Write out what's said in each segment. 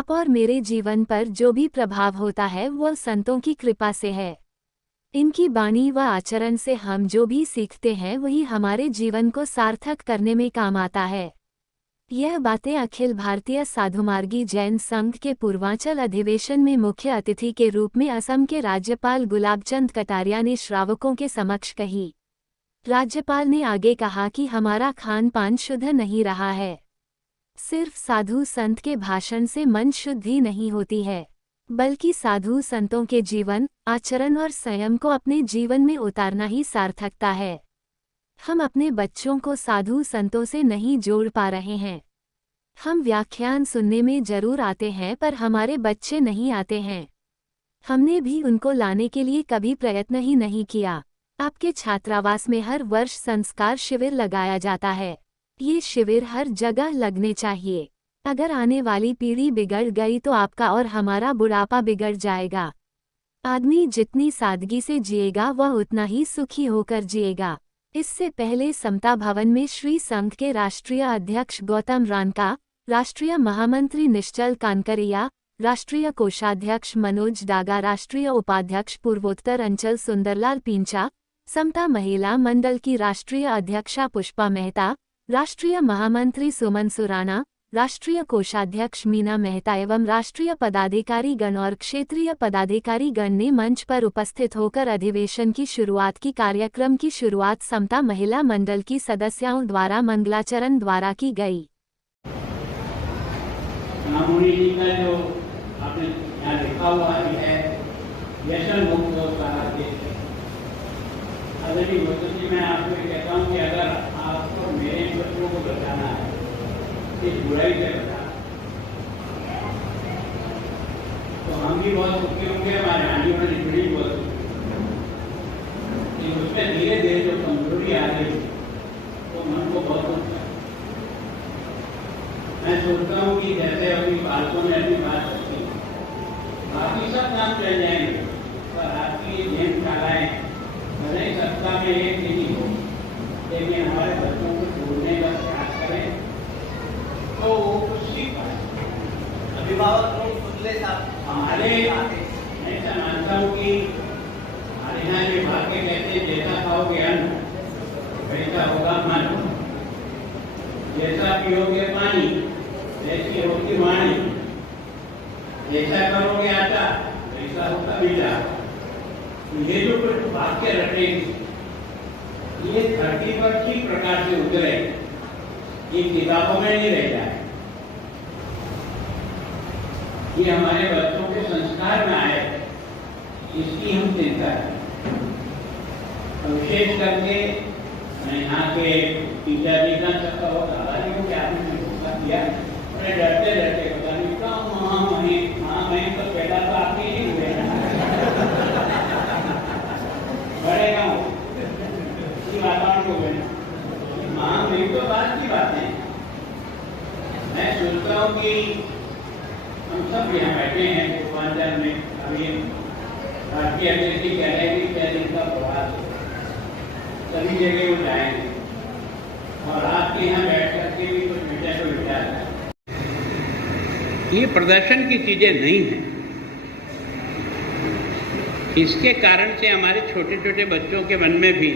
आप और मेरे जीवन पर जो भी प्रभाव होता है वह संतों की कृपा से है। इनकी वाणी व आचरण से हम जो भी सीखते हैं वही हमारे जीवन को सार्थक करने में काम आता है। यह बातें अखिल भारतीय साधुमार्गी जैन संघ के पूर्वांचल अधिवेशन में मुख्य अतिथि के रूप में असम के राज्यपाल गुलाबचंद कटारिया ने श्रावकों के समक्ष कही। राज्यपाल ने आगे कहा कि हमारा खान पान शुद्ध नहीं रहा है। सिर्फ साधु संत के भाषण से मन शुद्धि नहीं होती है, बल्कि साधु संतों के जीवन, आचरण और संयम को अपने जीवन में उतारना ही सार्थकता है। हम अपने बच्चों को साधु संतों से नहीं जोड़ पा रहे हैं। हम व्याख्यान सुनने में जरूर आते हैं पर हमारे बच्चे नहीं आते हैं। हमने भी उनको लाने के लिए कभी प्रयत्न ही नहीं किया। आपके छात्रावास में हर वर्ष संस्कार शिविर लगाया जाता है। ये शिविर हर जगह लगने चाहिए। अगर आने वाली पीढ़ी बिगड़ गई तो आपका और हमारा बुढ़ापा बिगड़ जाएगा। आदमी जितनी सादगी से जिएगा वह उतना ही सुखी होकर जिएगा। इससे पहले समता भवन में श्री संघ के राष्ट्रीय अध्यक्ष गौतम रानका, राष्ट्रीय महामंत्री निश्चल कानकरिया, राष्ट्रीय कोषाध्यक्ष मनोज डागा, राष्ट्रीय उपाध्यक्ष पूर्वोत्तर अंचल सुंदरलाल पिंचा, समता महिला मंडल की राष्ट्रीय अध्यक्षा पुष्पा मेहता, राष्ट्रीय महामंत्री सुमन सुराना, राष्ट्रीय कोषाध्यक्ष मीना मेहता एवं राष्ट्रीय पदाधिकारी गण और क्षेत्रीय पदाधिकारी गण ने मंच पर उपस्थित होकर अधिवेशन की शुरुआत की। कार्यक्रम की शुरुआत समता महिला मंडल की सदस्यों द्वारा मंगलाचरण द्वारा की गई। मैं आपको कहता हूँ कि अगर आपको मेरे बच्चों को बचाना है इस बुराई से बचा, तो हम भी बहुत सुखी होंगे, हमारे आने वाली पीढ़ी बहुत सुखी। उसमें धीरे धीरे जो कमजोरी आ रही तो मन को बहुत दुख है। मैं सोचता हूँ कि जैसे अभी बालकों ने अपनी बात रखी, बाकी सब काम चल जाएंगे, पर आपकी जैन शालाएं भले सत्ता में एक नहीं हो, लेकिन हमारे बच्चों को जोड़ने का प्रयास करें तो वो कुछ सीख पाए। अभिभावक लोग खुदले हमारे ऐसा मानता हूँ कि हमारे यहाँ विभाग के कहते हैं जैसा खाओगे अन्न वैसा होगा मन, जैसा पियोगे पानी वैसी होगी वाणी, जैसा करोगे आटा वैसा होगा मीठा। ये जो कुछ वाक्य रटे ये धरती पर ठीक प्रकार से उतरे, ये किताबों में नहीं रह जाए, ये हमारे बच्चों के संस्कार में आए, इसकी हम चिंता है। विशेष करके मैं यहाँ के टीचर जी का सकता हो दादाजी को क्या आपने धोखा दिया, उन्हें डरते डरते पता नहीं कहाँ मैं तो पैदा तो आपके ही हुए बड़े गाँव वातावरण को बने। हाँ मेरी तो बात की बात है। मैं सोचता हूँ कि हम सब यहाँ बैठे हैं पूर्वांचल में, अभी राष्ट्रीय अध्यक्ष कह रहे हैं कि 6 दिन का प्रवास सभी जगह वो जाएंगे और आपके यहाँ बैठ करके भी कुछ विषय को विचार करें। ये प्रदर्शन की चीजें नहीं हैं। इसके कारण से हमारे छोटे छोटे बच्चों के मन में भी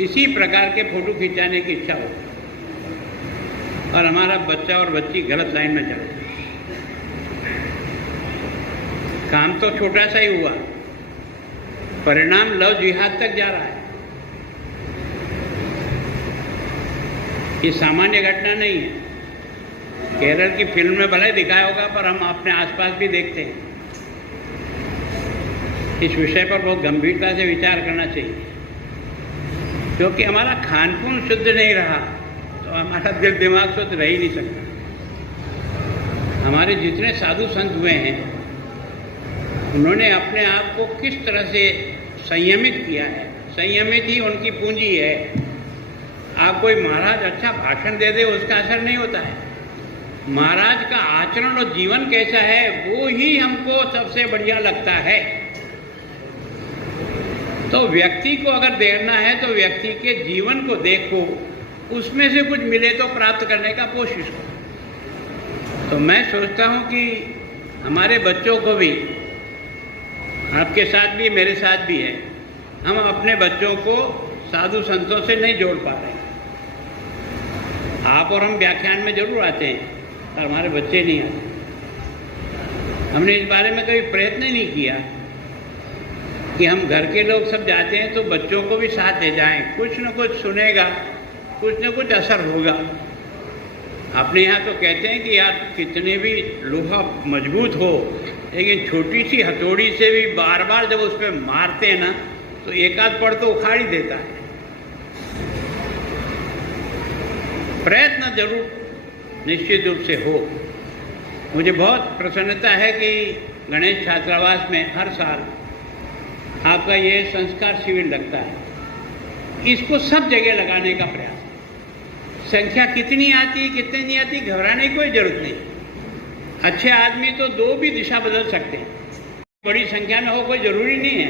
इसी प्रकार के फोटो खिंचाने की इच्छा हो और हमारा बच्चा और बच्ची गलत लाइन में चले। काम तो छोटा सा ही हुआ, परिणाम लव जिहाद तक जा रहा है। ये सामान्य घटना नहीं है। केरल की फिल्म में भले दिखाया होगा पर हम अपने आसपास भी देखते हैं। इस विषय पर बहुत गंभीरता से विचार करना चाहिए, क्योंकि हमारा खानपान शुद्ध नहीं रहा तो हमारा दिल दिमाग शुद्ध रह ही नहीं सकता। हमारे जितने साधु संत हुए हैं उन्होंने अपने आप को किस तरह से संयमित किया है, संयमित ही उनकी पूंजी है। आप कोई महाराज अच्छा भाषण दे दे उसका असर नहीं होता है। महाराज का आचरण और जीवन कैसा है वो ही हमको सबसे बढ़िया लगता है। तो व्यक्ति को अगर देखना है तो व्यक्ति के जीवन को देखो, उसमें से कुछ मिले तो प्राप्त करने का कोशिश करो। तो मैं सोचता हूँ कि हमारे बच्चों को भी, आपके साथ भी मेरे साथ भी है, हम अपने बच्चों को साधु संतों से नहीं जोड़ पा रहे। आप और हम व्याख्यान में जरूर आते हैं पर हमारे बच्चे नहीं आते। हमने इस बारे में कभी प्रयत्न ही नहीं किया कि हम घर के लोग सब जाते हैं तो बच्चों को भी साथ ले जाएं, कुछ न कुछ सुनेगा, कुछ न कुछ असर होगा। अपने यहाँ तो कहते हैं कि यार कितने भी लोहा मजबूत हो, लेकिन छोटी सी हथौड़ी से भी बार बार जब उस पर मारते हैं ना तो एक आध पड़ तो उखाड़ ही देता है। प्रयत्न जरूर निश्चित रूप से हो। मुझे बहुत प्रसन्नता है कि गणेश छात्रावास में हर साल आपका ये संस्कार शिविर लगता है। इसको सब जगह लगाने का प्रयास। संख्या कितनी आती कितनी नहीं आती घबराने की कोई जरूरत नहीं। अच्छे आदमी तो दो भी दिशा बदल सकते हैं, बड़ी संख्या में हो कोई जरूरी नहीं है।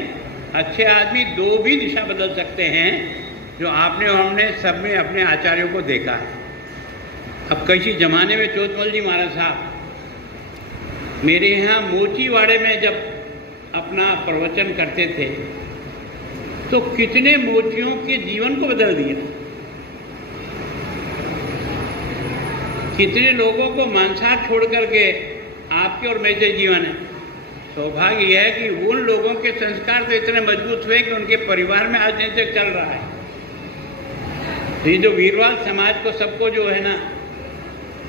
अच्छे आदमी दो भी दिशा बदल सकते हैं, जो आपने और हमने सब में अपने आचार्यों को देखा है। अब किसी जमाने में चोतमल जी महाराज साहब मेरे यहाँ मोचीवाड़े में जब अपना प्रवचन करते थे तो कितने मोचियों के जीवन को बदल दिया, कितने लोगों को मांसाहार छोड़ करके आपके और मेरे जीवन है। सौभाग्य यह है कि उन लोगों के संस्कार तो इतने मजबूत हुए कि उनके परिवार में आज दिन तक चल रहा है। ये जो वीरवाल समाज को सबको जो है ना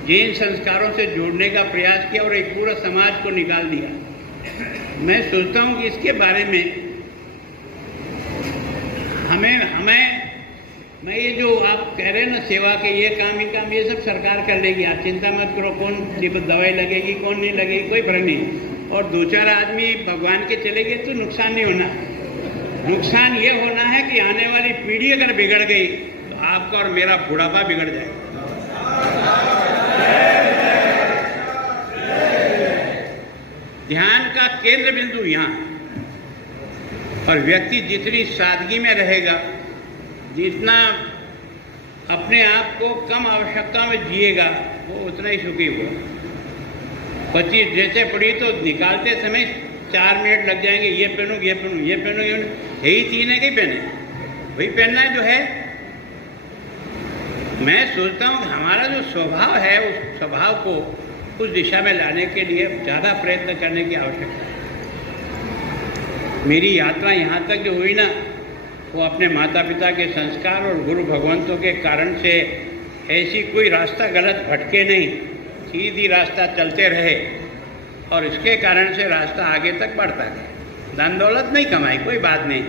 जैन संस्कारों से जोड़ने का प्रयास किया और एक पूरा समाज को निकाल दिया। मैं सोचता हूँ कि इसके बारे में हमें मैं ये जो आप कह रहे हैं ना सेवा के ये काम ये सब सरकार कर लेगी, आप चिंता मत करो। कौन दवाई लगेगी कौन नहीं लगेगी कोई फर्क नहीं। और दो चार आदमी भगवान के चले गए तो नुकसान नहीं होना। नुकसान ये होना है कि आने वाली पीढ़ी अगर बिगड़ गई तो आपका और मेरा बुढ़ापा बिगड़ जाएगा। ध्यान का केंद्र बिंदु यहाँ, और व्यक्ति जितनी सादगी में रहेगा, जितना अपने आप को कम आवश्यकता में जिएगा, वो उतना ही सुखी होगा। 25 जैसे पड़ी तो निकालते समय 4 मिनट लग जाएंगे, ये पहनूँ ये पहनूँ ये पहनूँ ये पहनूँ, यही 3 है कि पहने वही पहनना है जो है। मैं सोचता हूँ कि हमारा जो स्वभाव है उस स्वभाव को उस दिशा में लाने के लिए ज़्यादा प्रयत्न करने की आवश्यकता है। मेरी यात्रा यहाँ तक जो हुई ना, वो अपने माता पिता के संस्कार और गुरु भगवंतों के कारण से ऐसी कोई रास्ता गलत भटके नहीं, सीधी रास्ता चलते रहे और इसके कारण से रास्ता आगे तक बढ़ता गया। धन दौलत नहीं कमाई कोई बात नहीं,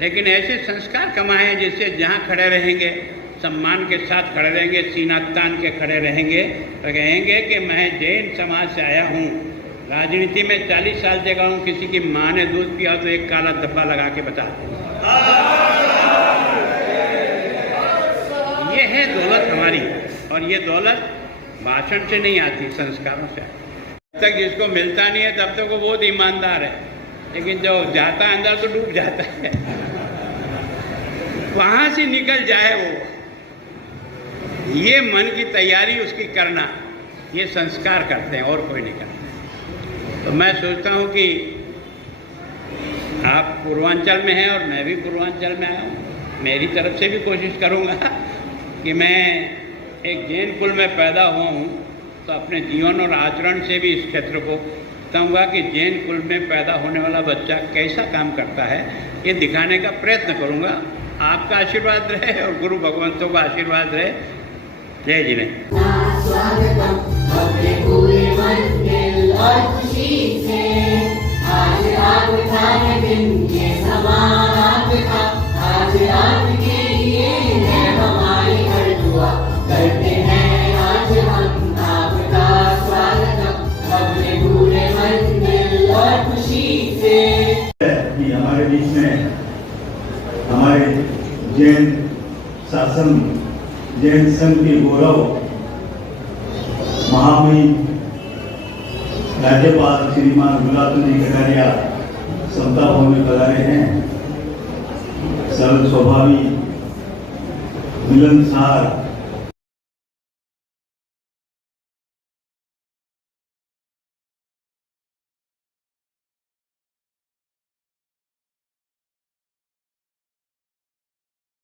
लेकिन ऐसे संस्कार कमाए जिससे जहाँ खड़े रहेंगे सम्मान के साथ खड़े रहेंगे, सीना तान के खड़े रहेंगे तो कहेंगे कि मैं जैन समाज से आया हूँ। राजनीति में 40 साल जगह हूँ, किसी की माँ ने दूध पिया तो एक काला धब्बा लगा के बता ये है दौलत हमारी। और ये दौलत भाषण से नहीं आती, संस्कारों से। जब तक जिसको मिलता नहीं है तब तक वो बहुत ईमानदार है, लेकिन जब जाता है अंदर तो डूब जाता है। वहाँ से निकल जाए वो, ये मन की तैयारी उसकी करना, ये संस्कार करते हैं और कोई नहीं करता। तो मैं सोचता हूँ कि आप पूर्वांचल में हैं और मैं भी पूर्वांचल में आया हूँ। मेरी तरफ से भी कोशिश करूँगा कि मैं एक जैन कुल में पैदा हुआ हूँ तो अपने जीवन और आचरण से भी इस क्षेत्र को कहूँगा कि जैन कुल में पैदा होने वाला बच्चा कैसा काम करता है ये दिखाने का प्रयत्न करूँगा। आपका आशीर्वाद रहे और गुरु भगवंतों का आशीर्वाद रहे। जय जिनेन्द्र। हमारे बीच में हमारे जैन शासन जैन संघ के गौरव महामहिम राज्यपाल श्रीमान गुलाब जी कटारिया समता भवन में पधारे हैं। सरल स्वभावी मिलनसार